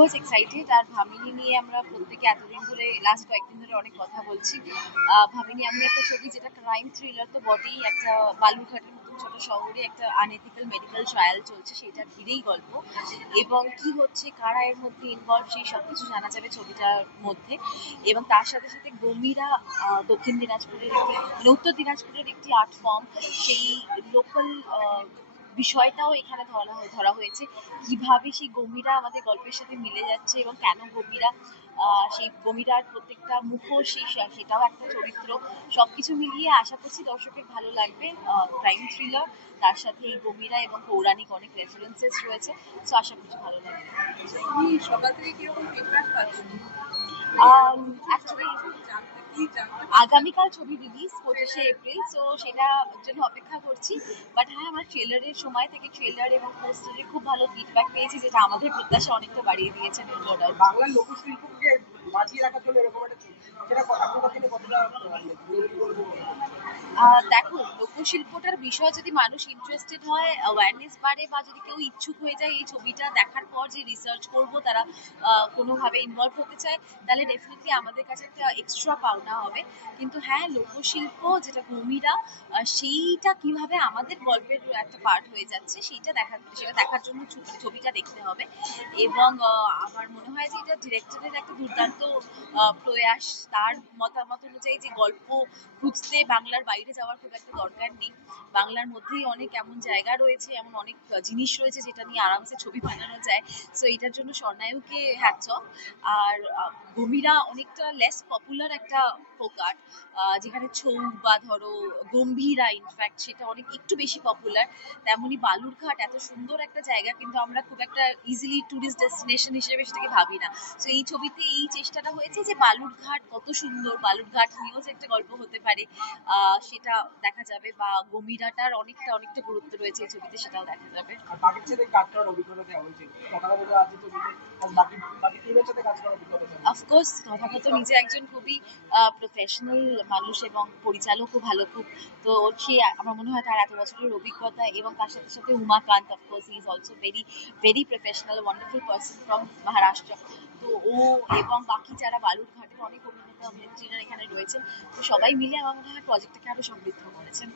Of course excited আর ভামিনী নিয়ে আমরা প্রত্যেকে এতদিন ধরে লাস্ট কয়েকদিন ধরে অনেক কথা বলছি। ভামিনী এমন একটা ছবি, যেটা ক্রাইম থ্রিলার তো বটেই, একটা বালুরঘাটের মতন ছোট শহরে একটা আনএথিক্যাল মেডিকেল ট্রায়াল চলছে সেটা ঘিরেই গল্প। এবং কি হচ্ছে, কারা এর মধ্যে ইনভলভ সেই সব কিছু জানা যাবে ছবিটার মধ্যে। এবং তার সাথে সাথে গমিরা দক্ষিণ দিনাজপুরের একটি, উত্তর দিনাজপুরের একটি আর্ট ফর্ম সেই লোকাল বিষয়টাও এখানে ধরা ধরা হয়েছে। কীভাবে সেই গমিরা আমাদের গল্পের সাথে মিলে যাচ্ছে এবং কেন গমিরা আহ, সেই গমিরার প্রত্যেকটা মুখোশ সেটাও একটা চরিত্র। সবকিছু মিলিয়ে আশা করছি দর্শকের ভালো লাগবে ক্রাইম থ্রিলার তার সাথে এই গমিরা এবং পৌরাণিক অনেক রেফারেন্সেস রয়েছে। সো আশা করছি ভালো লাগবে। সকাল থেকে কীরকম ফিডব্যাক পাচ্ছ? অ্যাকচুয়ালি আগামীকাল ছবি রিলিজ পঁচিশে এপ্রিল, তো সেটা জন্য অপেক্ষা করছি। বাট হ্যাঁ আমার ট্রেলারের সময় থেকে ট্রেলার এবং পোস্টারের খুব ভালো ফিডব্যাক পেয়েছি, যেটা আমাদের প্রত্যাশা অনেকটা বাড়িয়ে দিয়েছে বাংলার লোকশিল্পকে দেখো, লোকশিল্পটার বিষয়ে যদি মানুষ ইন্টারেস্টেড হয় অ্যাওয়ারনেস বাড়ে বা যদি কেউ ইচ্ছুক হয়ে যায় এই ছবিটা দেখার পর যে রিসার্চ করব, তারা কোনোভাবে ইনভলভ হতে চায়, তাহলে ডেফিনেটলি আমাদের কাছে একটা এক্সট্রা পাওনা হবে। কিন্তু হ্যাঁ লোকশিল্প যেটা ভূমিরা সেইটা কীভাবে আমাদের গল্পের একটা পার্ট হয়ে যাচ্ছে, সেইটা দেখার সেটা দেখার জন্য ছবি- ছবিটা দেখতে হবে। এবং আমার মনে হয় যে এটা ডিরেক্টরের একটা দুর্দান্ত প্রয়াস, তার মতামত অনুযায়ী যে গল্প খুঁজতে বাংলার বাইরে যাওয়ার খুব একটা দরকার নেই। বাংলার মধ্যেই অনেক এমন জায়গা রয়েছে, এমন অনেক জিনিস রয়েছে যেটা নিয়ে আরামসে ছবি বানানো যায়। সো এটার জন্য স্বর্ণায়ুকে অফ আর গমিরা অনেকটা লেস পপুলার একটা ফোক যেখানে ছৌ বা ধরো গম্ভীরা ইনফ্যাক্ট সেটা অনেক একটু বেশি পপুলার তেমনি বালুরঘাট এত সুন্দর একটা জায়গা, কিন্তু আমরা খুব একটা ইজিলি ট্যুরিস্ট ডেস্টিনেশন হিসেবে সেটাকে ভাবি না। তো এই ছবিতে, এই চেষ্টাটা হয়েছে যে বালুরঘাট কত সুন্দর, বালুরঘাট নিয়েও যে একটা গল্প হতে পারে সেটা দেখা যাবে বা গমিরাটার অনেকটা অনেকটা গুরুত্ব রয়েছে এই ছবিতে, সেটাও দেখা যাবে। আর বাকি ছেলে অভিজ্ঞতা দেওয়া হয়েছে কথা বাকি অফকোর্স তথাগত নিজে একজন খুবই প্রফেশনাল মানুষ এবং পরিচালকও ভালো খুব। তো সে আমার মনে হয় তার এত বছরের অভিজ্ঞতা এবং তার সাথে সাথে Umakant of course is also very very professional wonderful person from Maharashtra তো ও এবং বাকি যারা বালুরঘাটের অনেক অভিনেতা, অভিনেত্রীরা এখানে রয়েছেন, তো সবাই মিলে আমার মনে হয় প্রজেক্টটাকে আরও সমৃদ্ধ করেছেন।